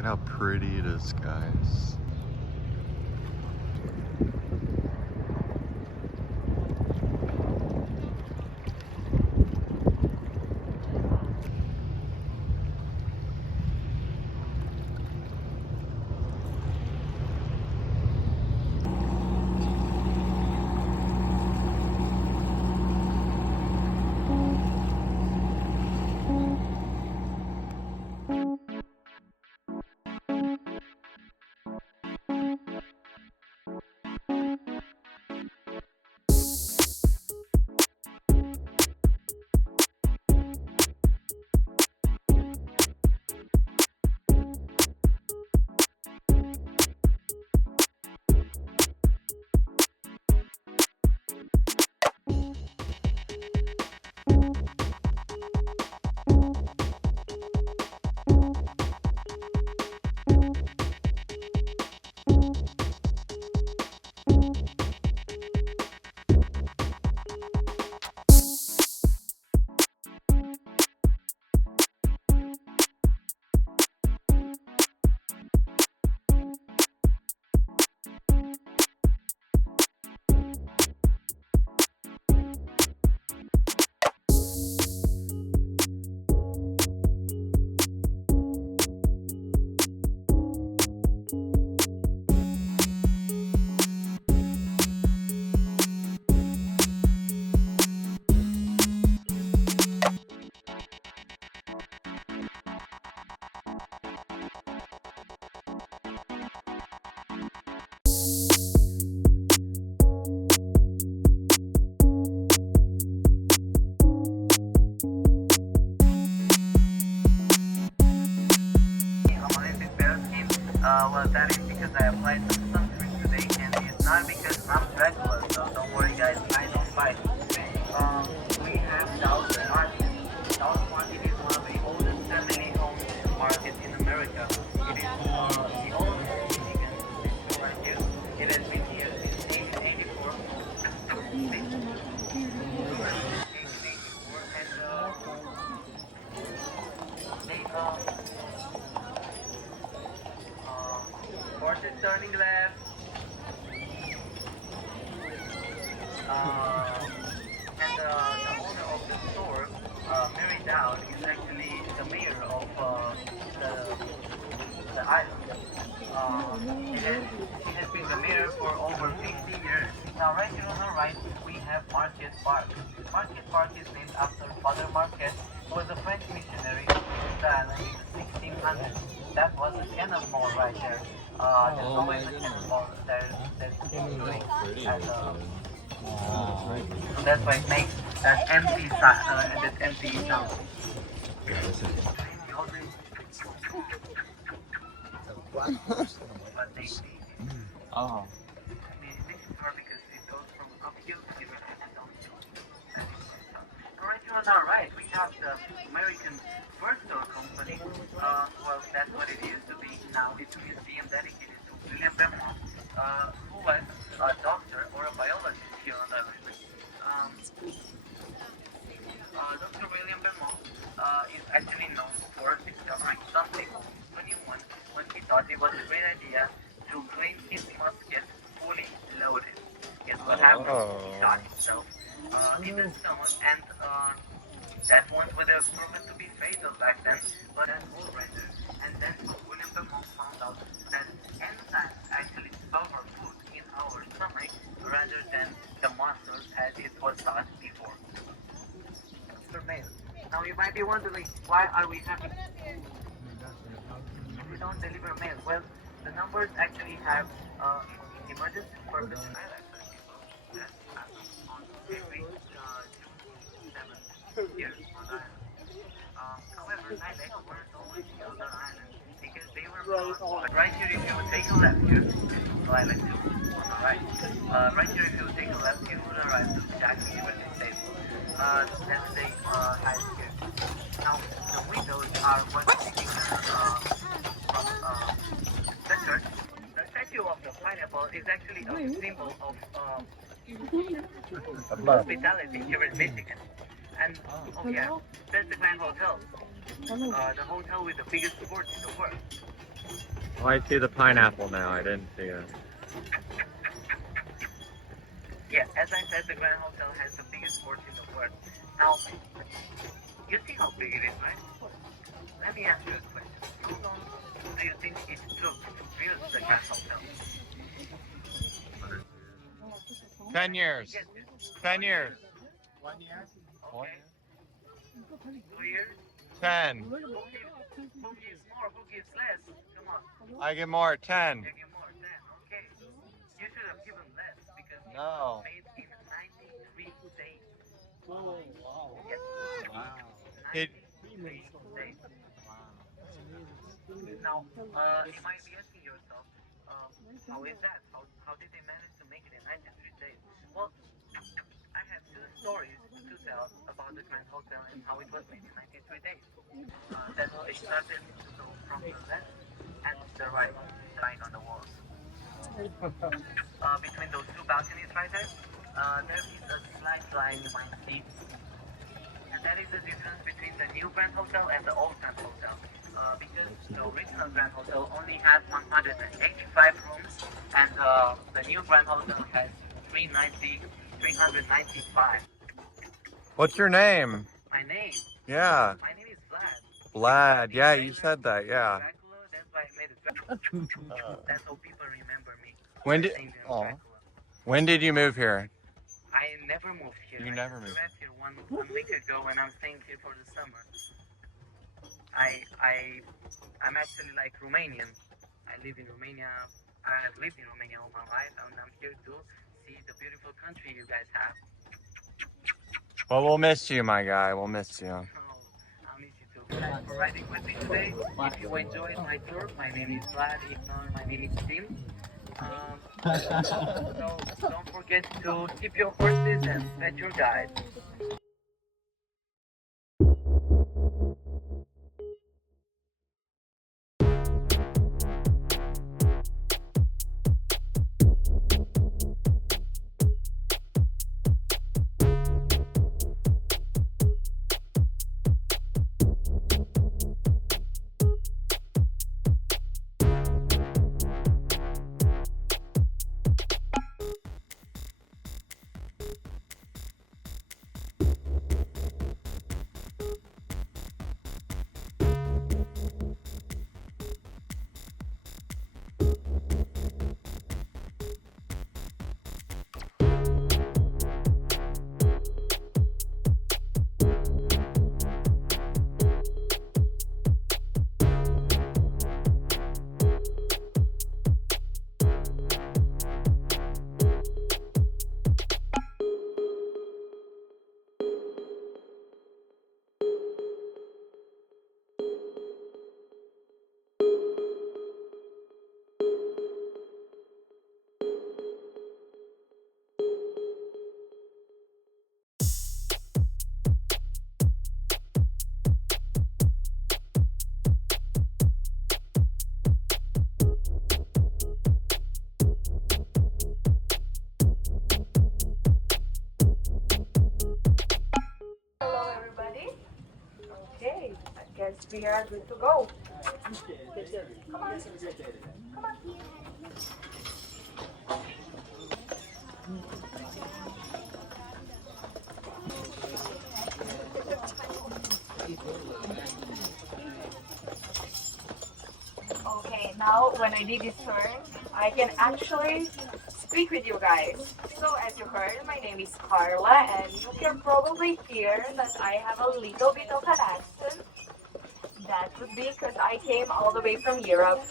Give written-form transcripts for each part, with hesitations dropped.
at how pretty it is, guys. Well, that is because I applied some sunscreen today, and it's not because I'm regular, so don't worry, guys. I don't fight. We have Dow's Market. Dow's Market is one of the oldest family-owned markets in America. It is the oldest Michigan store right here. It has been here since 1884. Horses turning left. And the owner of the store, Mary Dowd, is actually the mayor of the island. She has been the mayor for over 50 years. Now, right here on the right, we have Marquette Park. Marquette Park is named after Father Marquette, who was a French missionary who visited the island in the 1600s. That was a cannonball right there. There's always a cannonball that's doing as a, so that's why it makes that empty sound. But they Oh. this is hard because it goes from uphill to the middle and downhill. Right here on our right, we have the American First Store Company. Well, that's what it used to be. Now it's a museum dedicated to William Belmont, who was a doctor or a biologist here on the island. Dr. William Belmont is actually known for discovering something when he thought it was a great idea to clean his musket fully loaded. Guess what happened? He shot himself in the stomach, and that one would have proven to be fatal back then, but that was rather. And then William Belmont found out that enzymes actually discover food in our stomach rather than the monsters as it was thought before. Mail. Now you might be wondering, why are we having we don't deliver mail? Well, the numbers actually have emergency purpose highlights that happen on every June 7th here on the island. However, Lilac weren't always here on the island because they were right here. If you would take a left here, Lilac 2 on the right. Right here, if you would take a left, you would arrive to Jackson University Stable. Then they hide here. Now, the windows are what sticking from the church. The statue of the pineapple is actually a symbol of hospitality here in Michigan. And, oh yeah, that's the Grand Hotel. The hotel with the biggest porch in the world. Oh, I see the pineapple now. I didn't see it. Yeah, as I said, the Grand Hotel has the biggest fort in the world. Now, you see how big it is, right? Let me ask you a question. How long do you think it took to build the Grand Hotel? 10 years. Guess it. 10 years. Okay. 2 years? 10. Who gives more? Who gives less? Come on. I get more. 10. You give more. 10. Okay. You should have given less because it No. was made in 93 days. Wow. Yes. Wow. 93 days. Now, you might be asking yourself, how is that? How did they manage to make it in 93 days? Well, I have two stories to tell about the Grand Hotel and how it was made in 93 days. That they started to go from the left and the right side on the walls. Between those two balconies right there, there is a slight line you might see. And that is the difference between the new Grand Hotel and the old Grand Hotel. Because the original Grand Hotel only had 185 rooms, and the new Grand Hotel has 395. What's your name? My name? Yeah. My name is Vlad. Vlad. Yeah, you said that. Yeah. Dracula, that's why I made it Dracula. That's how people remember me. When did? Named him Oh. Dracula. When did you move here? I never moved here. You I never just moved. arrived here one week ago, and I'm staying here for the summer. I'm actually like Romanian. I live in Romania. I have lived in Romania all my life, and I'm here to see the beautiful country you guys have. Well, we'll miss you, my guy. We'll miss you. So I'll miss you too. Thanks for riding with me today. If you enjoyed my tour, my name is Vlad. If not, my name is Tim. So don't forget to keep your horses and pet your guide. Hello, everybody. Okay, I guess we are good to go. Come on. Come on. Okay, now when I did this turn, I can actually speak with you guys. So as you heard, my name is Carla, and you can probably hear that I have a little bit of an accent. That would be because I came all the way from Europe.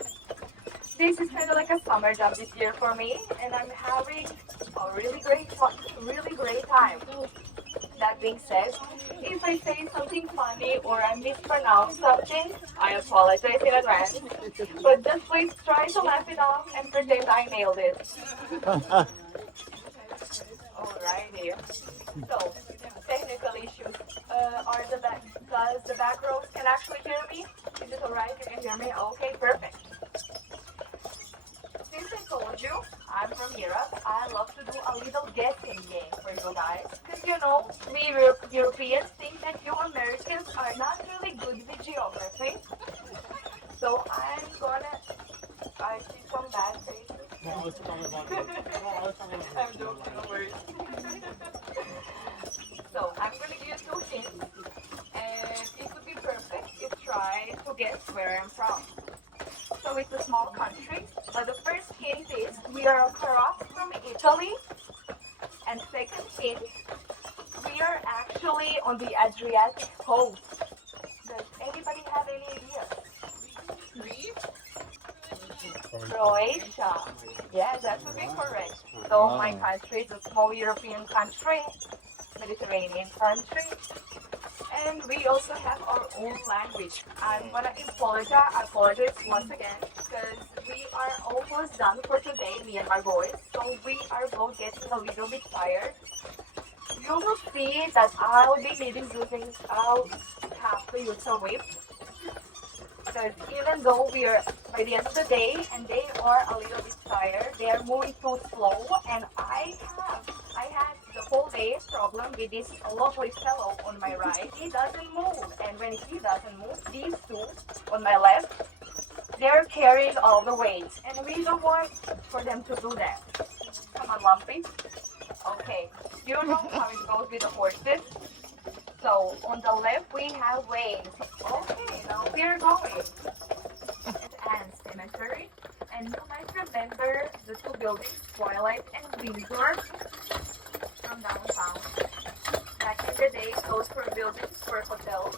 This is kind of like a summer job this year for me, and I'm having a really great time. That being said, if I say something funny or I mispronounce something, I apologize in advance. But just please try to laugh it off and pretend I nailed it. Alrighty. So, technical issues. Does the back rows can actually hear me? Is it alright? You can hear me? Okay, perfect. Since I told you I'm from Europe, I love to do a little guessing game for you guys. Because you know, we Europeans think that you Americans are not really good with geography. So I'm gonna I'm joking, no worries. So I'm gonna give you two hints, and it would be perfect if you try to guess where I'm from. So it's a small country, but the first hint is we are across from Italy, and second hint, we are actually on the Adriatic coast. Does anybody have any idea? Croatia. Yeah, that would be correct. So my country is a small European country, Mediterranean country, and we also have our own language. I'm gonna apologize once again because we are almost done for today, me and my boys. So we are both getting a little bit tired. You will see that I'll have to use a whip because even though we are by the end of the day and they are a little bit tired, they are moving too slow, and I had the whole day's problem with this lovely fellow on my right. He doesn't move, and when he doesn't move, these two on my left, they're carrying all the weight, and we don't want for them to do that. Come on, Lumpy. Okay, you know how it goes with the horses. So on the left we have Wayne. Okay, now we are going. It's Anne Cemetery, and you might remember the two buildings, Twilight and Windsor, from downtown. Back in the day, those were buildings for hotels.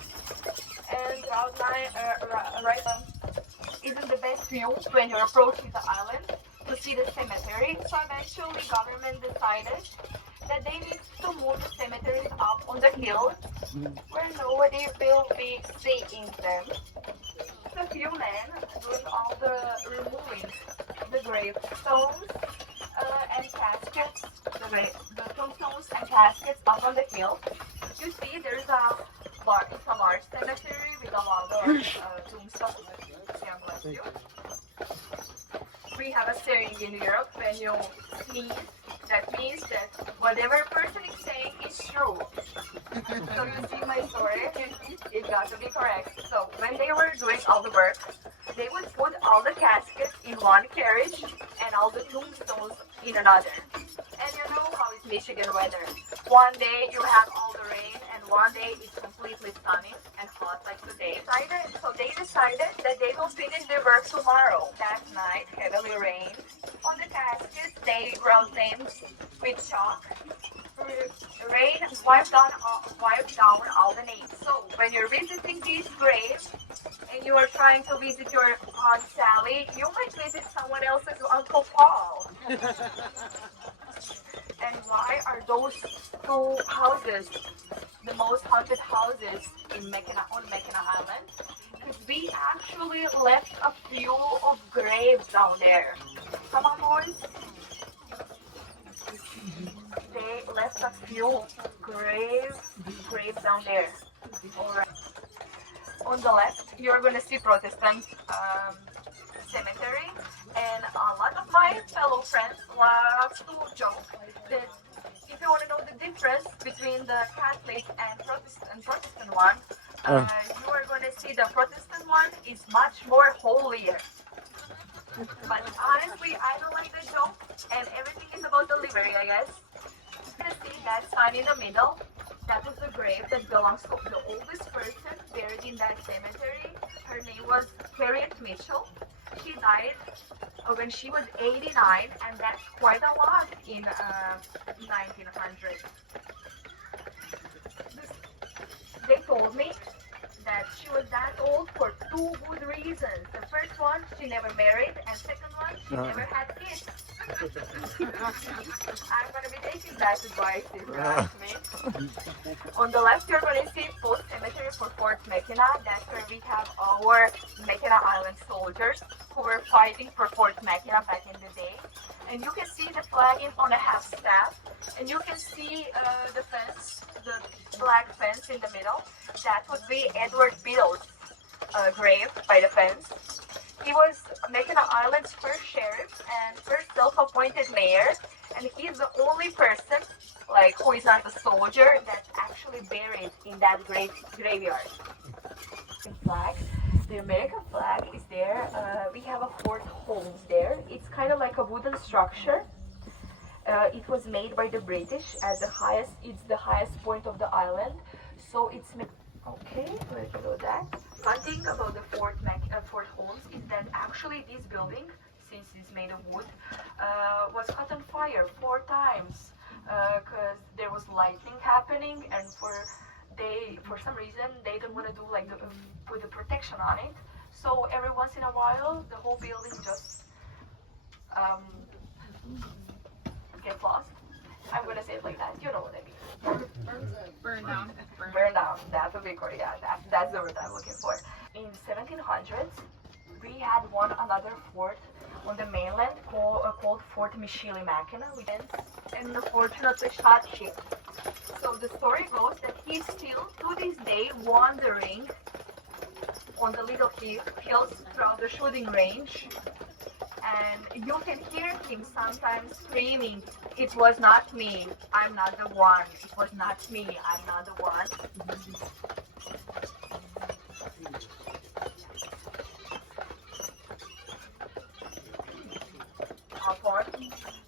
And right isn't the best view when you're approaching the island to see the cemetery. So eventually, government decided that they need to move the cemeteries up on the hill where nobody will be seeing them. So a few men doing all the removing the gravestones and caskets, the tombstones and caskets up on the hill. You see, there's it's a large cemetery with a lot of tombstones. Yeah, bless you. We have a saying in Europe when you sneeze. That means that whatever person is saying is true. So you see my story, it got to be correct. So when they were doing all the work, they would put all the caskets in one carriage and all the tombstones in another. And you know how it's Michigan weather. One day you have all the rain and one day it's completely sunny and hot like today. So they decided that they will finish their work tomorrow. That night, heavily rained. On the caskets, they wrote names with chalk. Rain wiped down all the names. So when you're visiting these graves and you are trying to visit your Aunt Sally, you might visit someone else's Uncle Paul. And why are those two houses the most haunted houses on Mackinac Island? Because we actually left a few of graves down there. Come on, boys. They left a few graves down there. Alright. On the left, you're going to see Protestant cemetery, and a lot of my fellow friends love to joke that if you want to know the difference between the Catholic and Protestant one, you are going to see the Protestant one is much more holier. But honestly, I don't like the joke, and everything is about delivery, I guess. You can see that sign in the middle. That is the grave that belongs to the oldest person buried in that cemetery. Her name was Harriet Mitchell. She died when she was 89, and that's quite a lot in 1900. They told me that she was that old for two good reasons. The first one, she never married, and second one, she never had kids. I'm going to be taking that advice if you ask me. On the left, you're going to see Post Cemetery for Fort Mackinac. That's where we have our Mackinac Island soldiers who were fighting for Fort Mackinac back in the day. And you can see the flag on a half staff, and you can see the fence, the black fence in the middle. That would be Edward Beale's grave by the fence. He was Mackinac Island's first sheriff and first self-appointed mayor, and he's the only person, who is not a soldier, that's actually buried in that graveyard. Flag. The American flag is there. We have a Fort Holmes there. It's kind of like a wooden structure. It was made by the British as the highest. It's the highest point of the island. So it's okay. Let me know that. One thing about the Fort Holmes is that actually this building, since it's made of wood, was caught on fire 4 times because there was lightning happening, and for some reason they don't want to do like put the protection on it. So every once in a while, the whole building just gets lost. I'm gonna say it like that. You know what I mean. Burn down. Burn down. That would be correct. Yeah, that's the word I'm looking for. In 1700s, we had another fort on the mainland called Fort Michilimackinac, and unfortunately shot ship. So the story goes that he's still to this day wandering on the little hills throughout the shooting range, and you can hear him sometimes screaming, "It was not me, I'm not the one, it was not me, I'm not the one." Upon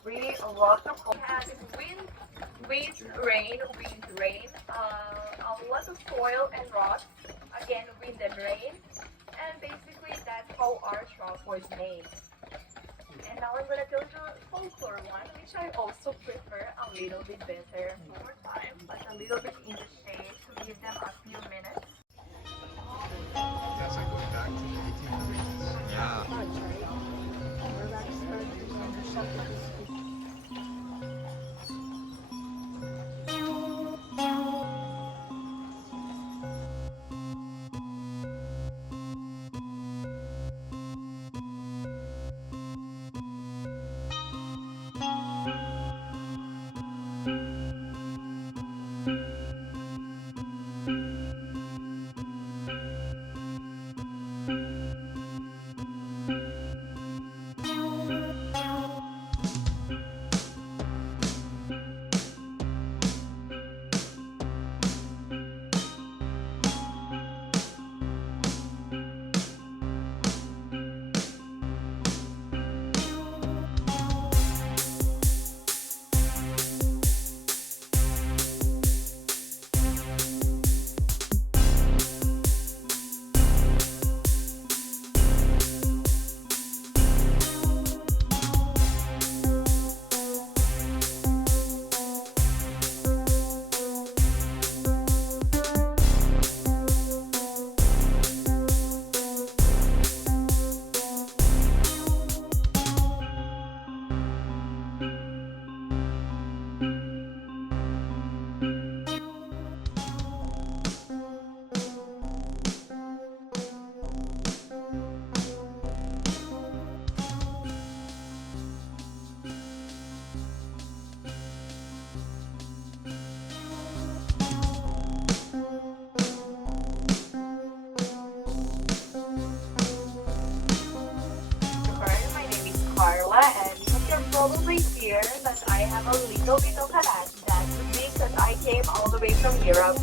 really a lot of had wind, rain, a lot of soil and rocks, again wind and rain, and basically that's how our shop was made. And now I'm gonna tell you the folklore one, which I also prefer a little bit better, more time, but a little bit in the shade to give them a few minutes. That's like going back to the 1800s. Yeah. Carla, and you can probably hear that I have a little bit of an accent. That's because I came all the way from Europe.